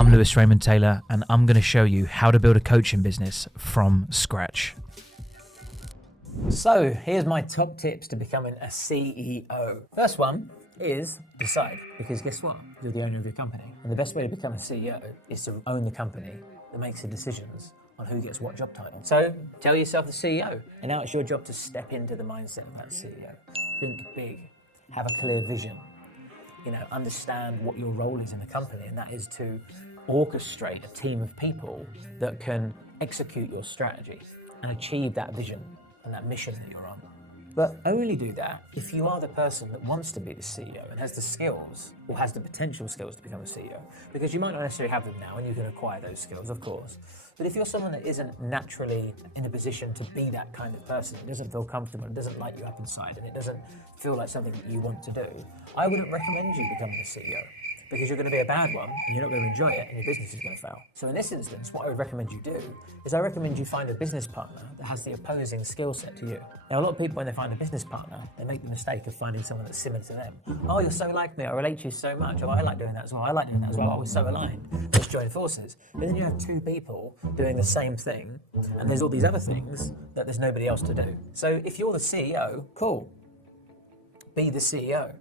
I'm Raymond Taylor, and I'm going to show you how to build a coaching business from scratch. So here's my top tips to becoming a CEO. First one is decide, because guess what? You're the owner of your company. And the best way to become a CEO is to own the company that makes the decisions on who gets what job title. So tell yourself the CEO, and now it's your job to step into the mindset of that CEO. Think big, have a clear vision, understand what your role is in the company, and that is to orchestrate a team of people that can execute your strategy and achieve that vision and that mission that you're on. But only do that if you are the person that wants to be the CEO and has the skills or has the potential skills to become a CEO. Because you might not necessarily have them now, and you can acquire those skills, of course. But if you're someone that isn't naturally in a position to be that kind of person, it doesn't feel comfortable, it doesn't light you up inside, and it doesn't feel like something that you want to do, I wouldn't recommend you becoming a CEO. Because you're going to be a bad one, and you're not going to enjoy it, and your business is going to fail. So in this instance, what I would recommend you do is I recommend you find a business partner that has the opposing skill set to you. Now, a lot of people, when they find a buess partner, they make the mistake of finding someone that's similar to them. Oh, you're so like me, I relate to you so much. Oh, I like doing that as well, I like doing that as well. Oh, we're so aligned, let's join forces. But then you have two people doing the same thing, and there's all these other things that there's nobody else to do. So if you're the CEO, cool, be the CEO.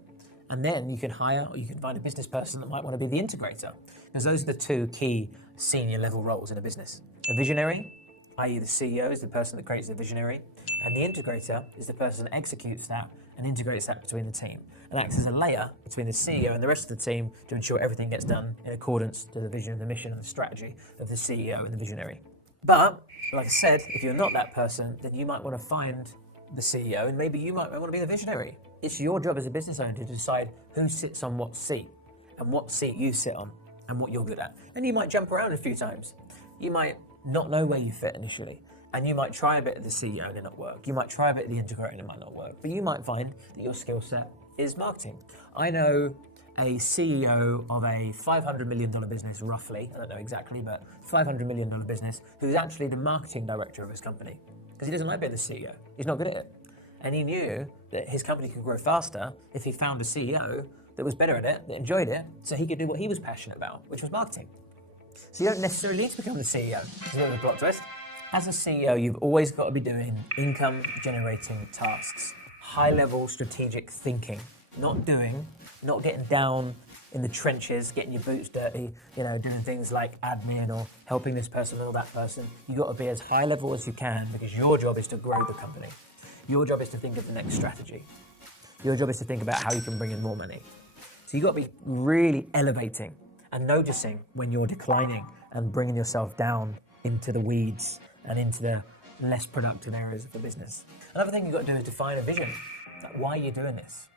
And then you can hire or you can find a business person that might want to be the integrator. Because those are the two key senior level roles in a business. A visionary, i.e. the CEO is the person that creates the visionary, and the integrator is the person that executes that and integrates that between the team and acts as a layer between the CEO and the rest of the team to ensure everything gets done in accordance to the vision, the mission and the strategy of the CEO and the visionary. But, like I said, if you're not that person, then you might want to find the CEO and maybe you might want to be the visionary. It's your job as a business owner to decide who sits on what seat and what seat you sit on and what you're good at. And you might jump around a few times. You might not know where you fit initially, and you might try a bit of the CEO and it not work. You might try a bit of the integrator and it might not work, but you might find that your skill set is marketing. I know a CEO of a $500 million business, roughly, I don't know exactly, but $500 million business, who's actually the marketing director of his company, because he doesn't like being the CEO. He's not good at it. And he knew that his company could grow faster if he found a CEO that was better at it, that enjoyed it, so he could do what he was passionate about, which was marketing. So you don't necessarily need to become the CEO. It's a bit of a plot twist. As a CEO, you've always got to be doing income-generating tasks, high-level strategic thinking, not getting down in the trenches, getting your boots dirty, doing things like admin or helping this person or that person. You've got to be as high level as you can because your job is to grow the company. Your job is to think of the next strategy. Your job is to think about how you can bring in more money. So you've got to be really elevating and noticing when you're declining and bringing yourself down into the weeds and into the less productive areas of the business. Another thing you've got to do is define a vision. Like, why are you doing this?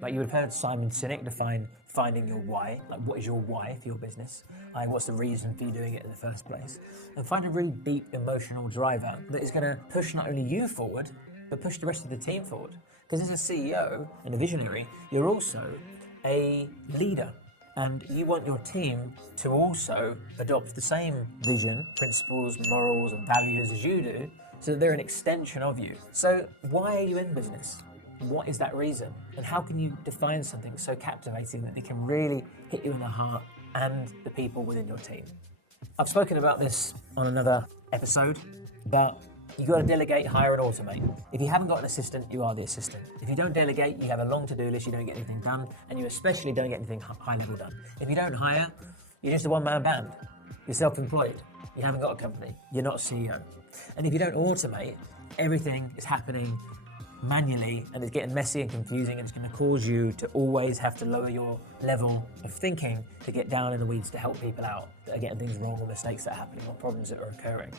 Like, you would have heard Simon Sinek define finding your why. Like, what is your why for your business? What's the reason for you doing it in the first place? And find a really deep emotional driver that is going to push not only you forward, but push the rest of the team forward. Because as a CEO and a visionary, you're also a leader. And you want your team to also adopt the same vision, principles, morals, and values as you do, so that they're an extension of you. So why are you in business? What is that reason? And how can you define something so captivating that it can really hit you in the heart and the people within your team? I've spoken about this on another episode, but you've got to delegate, hire, and automate. If you haven't got an assistant, you are the assistant. If you don't delegate, you have a long to-do list, you don't get anything done, and you especially don't get anything high-level done. If you don't hire, you're just a one-man band. You're self-employed. You haven't got a company. You're not a CEO. And if you don't automate, everything is happening manually, and it's getting messy and confusing, and it's going to cause you to always have to lower your level of thinking to get down in the weeds to help people out that are getting things wrong or mistakes that are happening or problems that are occurring.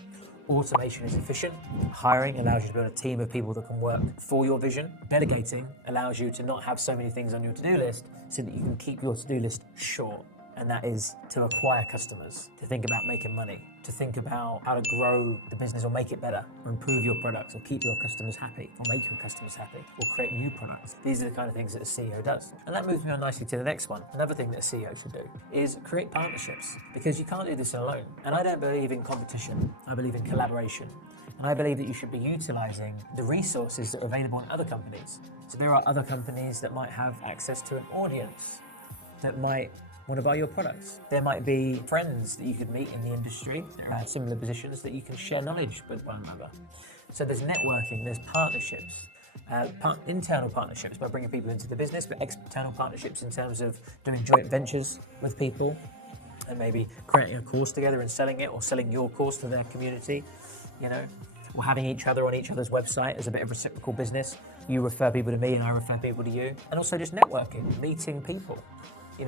Automation is efficient. Hiring allows you to build a team of people that can work for your vision. Delegating allows you to not have so many things on your to-do list so that you can keep your to-do list short. And that is to acquire customers, to think about making money, to think about how to grow the business or make it better, or improve your products, or keep your customers happy, or make your customers happy, or create new products. These are the kind of things that a CEO does. And that moves me on nicely to the next one. Another thing that a CEO should do is create partnerships, because you can't do this alone. And I don't believe in competition, I believe in collaboration. And I believe that you should be utilizing the resources that are available in other companies. So there are other companies that might have access to an audience, that might want to buy your products. There might be friends that you could meet in the industry that are at similar positions that you can share knowledge with one another. So there's networking, there's partnerships. Internal partnerships by bringing people into the business, but external partnerships in terms of doing joint ventures with people and maybe creating a course together and selling it, or selling your course to their community, or having each other on each other's website as a bit of reciprocal business. You refer people to me and I refer people to you. And also just networking, meeting people.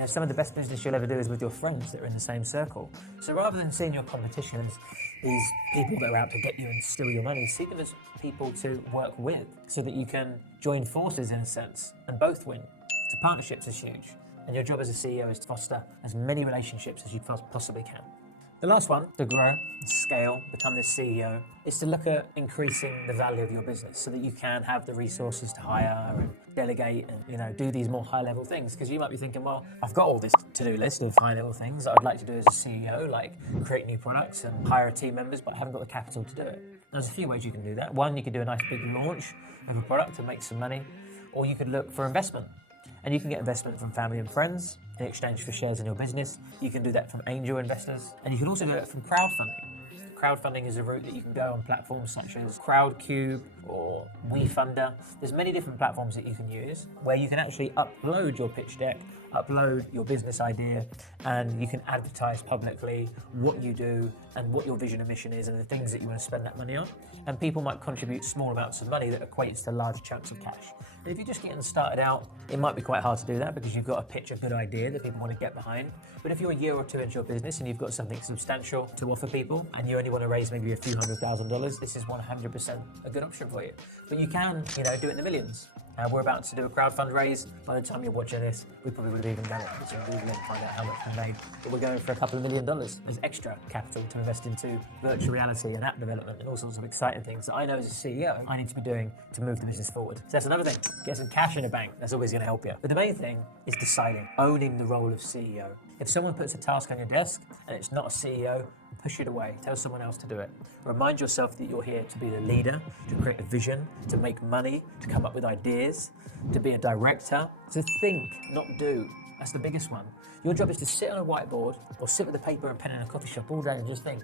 Some of the best business you'll ever do is with your friends that are in the same circle. So rather than seeing your competition as these people that are out to get you and steal your money, see them as people to work with so that you can join forces in a sense and both win. So partnerships is huge. And your job as a CEO is to foster as many relationships as you possibly can. The last one, to grow, scale, become the CEO, is to look at increasing the value of your business so that you can have the resources to hire and delegate and do these more high-level things. Because you might be thinking, well, I've got all this to-do list of high-level things that I'd like to do as a CEO, like create new products and hire team members, but I haven't got the capital to do it. There's a few ways you can do that. One, you could do a nice big launch of a product to make some money, or you could look for investment. And you can get investment from family and friends in exchange for shares in your business. You can do that from angel investors, and you can also do it from crowdfunding. Crowdfunding is a route that you can go on platforms such as Crowdcube or WeFunder. There's many different platforms that you can use where you can actually upload your pitch deck, upload your business idea, and you can advertise publicly what you do and what your vision and mission is and the things that you want to spend that money on. And people might contribute small amounts of money that equates to large chunks of cash. And if you're just getting started out, it might be quite hard to do that because you've got to pitch a good idea that people want to get behind. But if you're a year or two into your business and you've got something substantial to offer people and you only want to raise maybe a few $100,000, this is 100% a good option for you. But you can, do it in the millions. We're about to do a crowdfund raise. By the time you're watching this, we probably would have even done it. So Google it and find out how much we made. But we're going for a couple of $1 million. There's extra capital to invest into virtual reality and app development and all sorts of exciting things that I know as a CEO I need to be doing to move the business forward. So that's another thing. Get some cash in the bank. That's always going to help you. But the main thing is deciding, owning the role of CEO. If someone puts a task on your desk and it's not a CEO, push it away. Tell someone else to do it. Remind yourself that you're here to be the leader, to create a vision, to make money, to come up with ideas, to be a director, to think, not do. That's the biggest one. Your job is to sit on a whiteboard or sit with a paper and pen in a coffee shop all day and just think,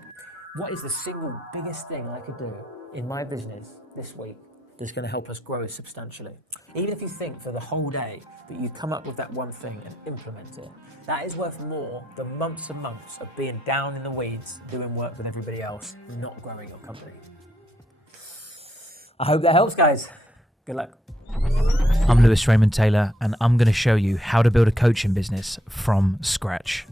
what is the single biggest thing I could do in my business this week that's going to help us grow substantially? Even if you think for the whole day, but you come up with that one thing and implement it, that is worth more than months and months of being down in the weeds, doing work with everybody else, not growing your company. I hope that helps, guys. Good luck. I'm Raymond Taylor, and I'm going to show you how to build a coaching business from scratch.